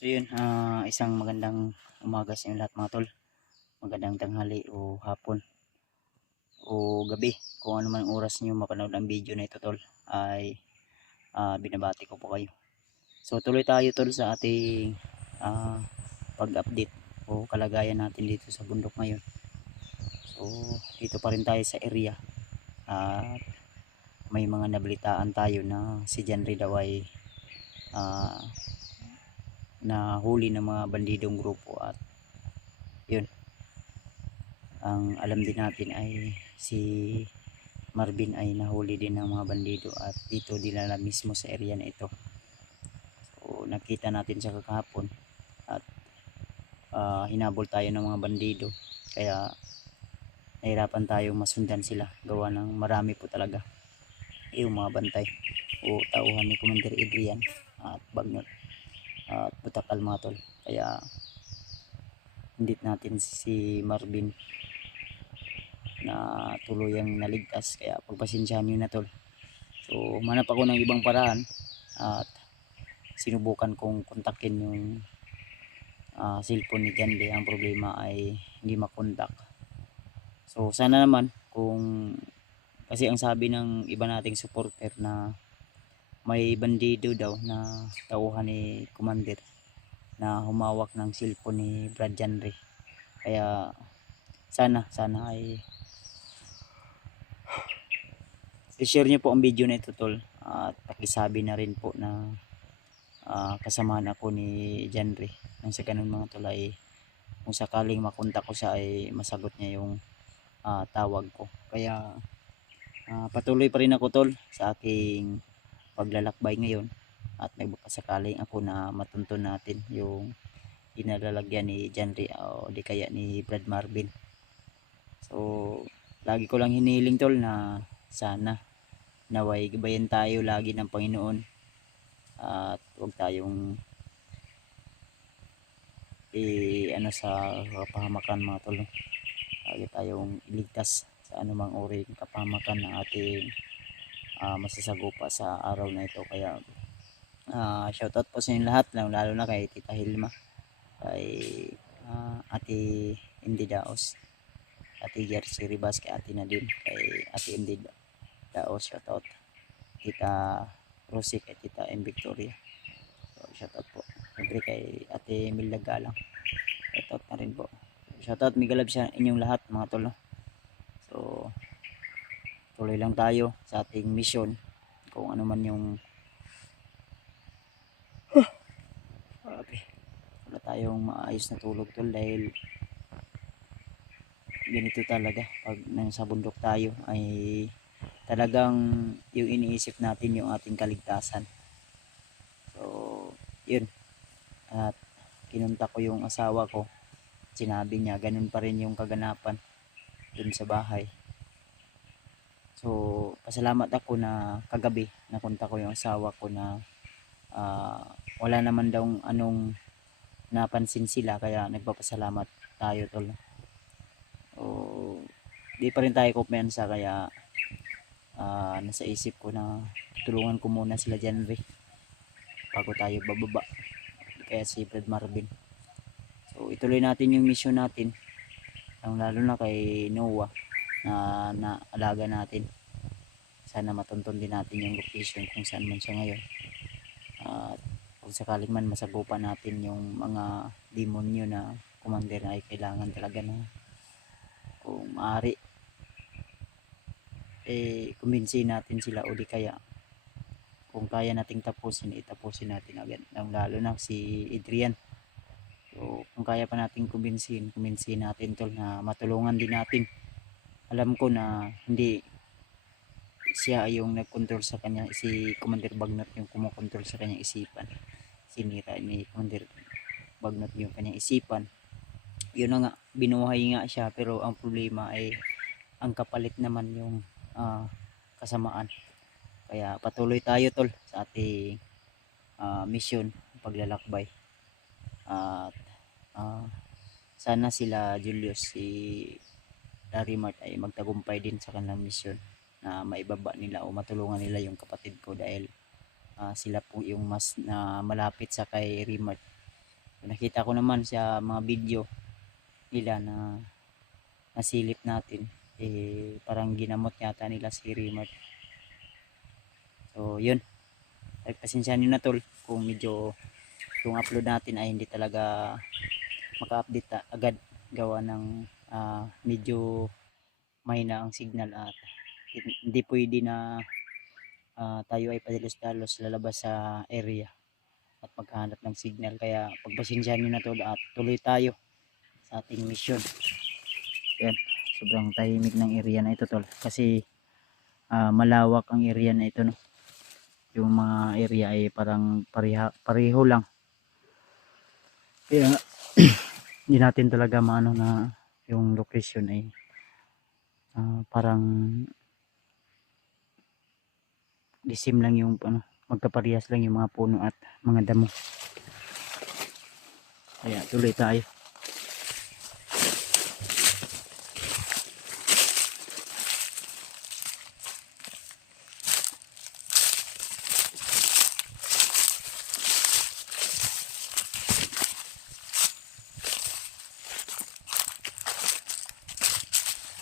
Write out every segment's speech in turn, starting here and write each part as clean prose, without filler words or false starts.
So yun, isang magandang umaga sa inyo lahat mga tol. Magandang tanghali o hapon o gabi. Kung ano man oras nyo mapanood ang video na ito tol, ay binabati ko po kayo. So tuloy tayo tol sa ating pag-update o kalagayan natin dito sa bundok ngayon. So dito pa rin tayo sa area. At may mga nabalitaan tayo na si Janry daw ay nahuli ng mga bandidong grupo, at yun, ang alam din natin ay si Marvin ay nahuli din ng mga bandido at dito dinala mismo sa area na ito. So nakita natin siya kahapon at hinabol tayo ng mga bandido, kaya nahirapan tayong masundan sila gawa ng marami po talaga yung mga bantay o tauhan ni Commander Adrian at Bagnot at Butakal mga tol. Kaya hindi natin si Marvin na tuluyang naligtas, kaya pagpasensyahan nyo na tol. So manap ako ng ibang paraan at sinubukan kong kontakin yung cellphone ni Jande. Ang problema ay hindi makontak. So sana naman, kung kasi ang sabi ng iba nating supporter na may bandido daw na tauhan ni Commander na humawak ng cellphone ni Brad Janre. Kaya sana ay i-share nyo po ang video na ito tol, at pakisabi na rin po na kasamahan ako ni Janre nang sa ganun mga tol ay kung sakaling makontak ko siya ay masagot niya yung tawag ko. Kaya patuloy pa rin ako tol sa aking paglalakbay ngayon, at nagbakasakaling ako na matuntun natin yung inalalagyan ni Janre o di kaya ni Brad Marvin. So lagi ko lang hinihiling tol na sana naway gabayan tayo lagi ng Panginoon at huwag tayong sa kapahamakan mga tol. Lagi tayong iligtas sa anumang uri ng kapahamakan ng ating masasagupa sa araw na ito. Kaya shoutout po sa inyo lahat, lalo na kay Tita Hilma, kay Ate Indy Daos, Ate Jersey Ribas, kay Ate Nadine, kay Ate Indy Daos, shoutout. Tita Rosie, kay Tita M. Victoria, so shoutout po. Siyempre kay Ate Milda Galang, shoutout na rin po. Shoutout migalab sa inyong lahat mga tol. So tuloy lang tayo sa ating mission, kung ano man yung wala tayong maayos na tulog tol, dahil ganito talaga pag nasa bundok tayo ay talagang yung iniisip natin yung ating kaligtasan. So yun, at kinunta ko yung asawa ko, sinabi niya ganun pa rin yung kaganapan dun sa bahay. So pasalamat ako na kagabi nakunta ko yung asawa ko na wala naman daw anong napansin sila, kaya nagpapasalamat tayo tol. O di pa rin tayo kumpiyansa, kaya nasa isip ko na tulungan ko muna sila Janre bago tayo bababa, kaya si Brad Marvin. So ituloy natin yung mission natin, lalo na kay Noah na naalaga natin. Sana matuntun din natin yung location kung saan man siya ngayon, at kung sakaling man masagupan natin yung mga demonyo na Commander, ay kailangan talaga na kung maaari kumbinsihin natin sila, o di kaya kung kaya nating tapusin, itapusin natin agad, lalo na si Adrian. So kung kaya pa natin kumbinsihin natin tol, na matulungan din natin. Alam ko na hindi siya yung nagkontrol sa kanya, si Commander Bagnot yung kumokontrol sa kanyang isipan. Sinira ni Commander Bagnot yung kanyang isipan. Yun na nga, binuhay nga siya, pero ang problema ay ang kapalit naman yung kasamaan. Kaya patuloy tayo tol sa ating mission, paglalakbay, at sana sila Julius, si Darimart ay magtagumpay din sa kanilang mission, na maibaba nila o matulungan nila yung kapatid ko, dahil sila po yung mas na malapit sa kay Rimart Nakita ko naman sa mga video nila na nasilip natin, parang ginamot yata nila si Rimart. So yun, ay pasensya nyo na tol kung medyo yung upload natin ay hindi talaga maka-update agad, gawa ng medyo mahina ang signal at hindi pwede na tayo ay padalos-dalos lalabas sa area at maghanap ng signal. Kaya pagpasensyahan nyo na tol at tuloy tayo sa ating mission. Yan, sobrang tahimik ng area na ito tol kasi malawak ang area na ito, no? Yung mga area ay parang pareho lang, kaya hindi natin talaga maano na yung location ay parang disim lang yung magkaparehas lang yung mga puno at mga damo. Kaya tuloy tayo.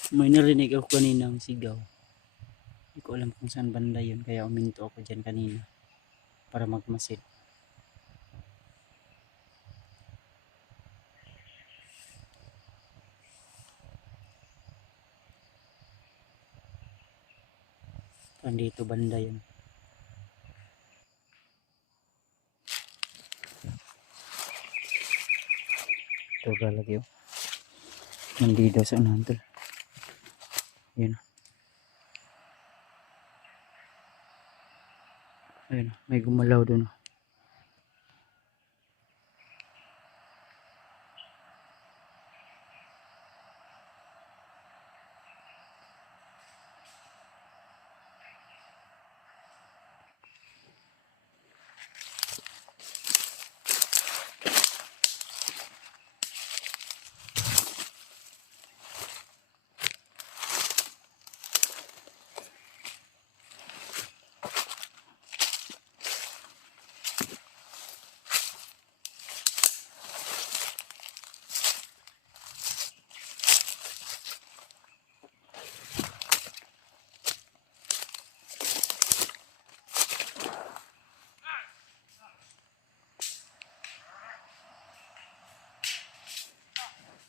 May narinig ako kaninang sigaw. Hindi ko alam kung saan banda yun, kaya uminto ako dyan kanina para magmasid. Andito banda yun. Ito galagay oh. Nandito sa unahan tol. Yun. Ayun, may gumalaw doon.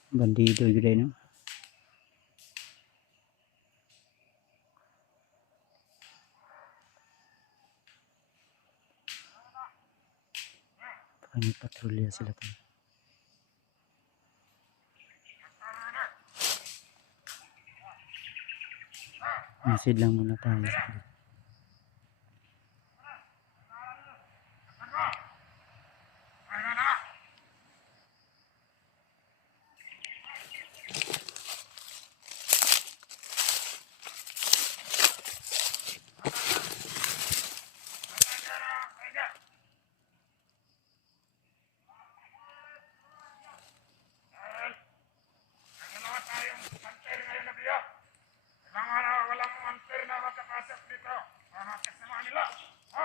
Bandido gila no. Parang patrolya sila tol. Masid lang muna tayo.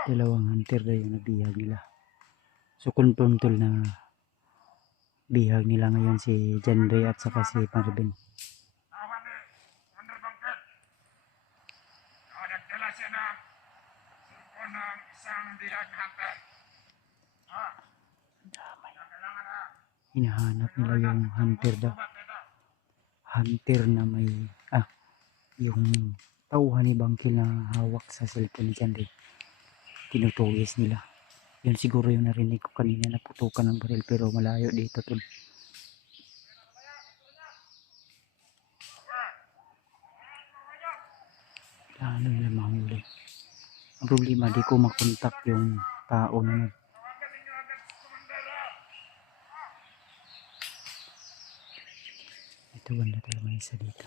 Dalawang hunter na yung nabihag nila. So confirm tol na bihag nila ngayon si John Ray at saka si Marvin. Nagdala siya ng cellphone ng isang bihag hunter. Hinahanap nila yung hunter daw. Hunter na may yung tauhan ni Bangkil na hawak sa cellphone ni John Ray. Tinutugis nila. Yun siguro yung narinig ko kanina, naputukan ng baril pero malayo dito tol. Ano nila mahuli. Ang problema, di ko makontak yung tao na ito banda tayo may isa dito.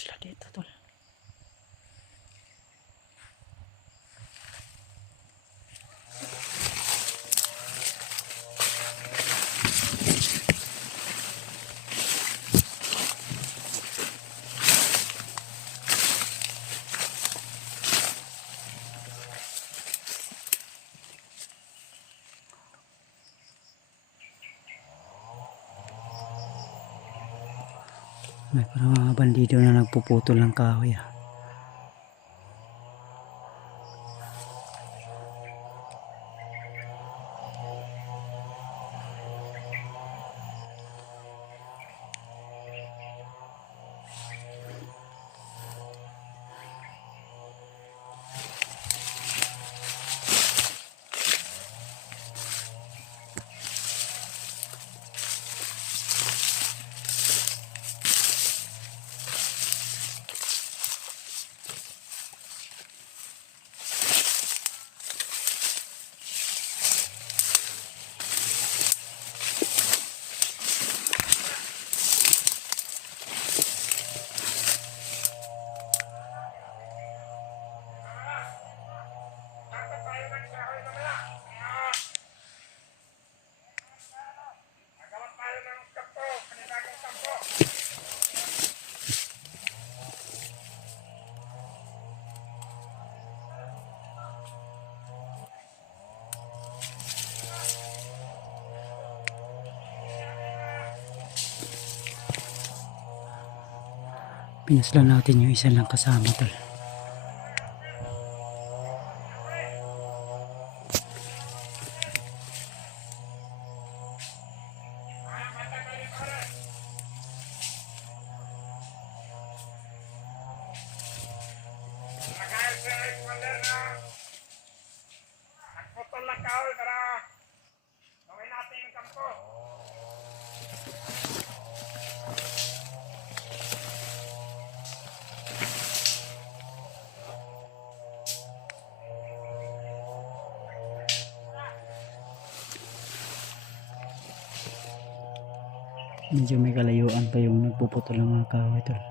sila dito, tol. May parang mga bandido na nagpuputol ng kahoy, ah. Dapat tayo ng kahoy mamaya. Nagawa tayo ng kampo, panibagong kampo. Pinaslan natin yung isa lang kasama, tol. Nagahal sa Ismander na nagputol ng kahoy para gawin natin yung kampo. Medyo may kalayuan pa yung nagpuputol ng mga kahoy, tol.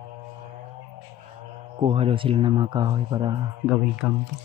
Kuha daw sila ng mga kahoy para gawing kampo.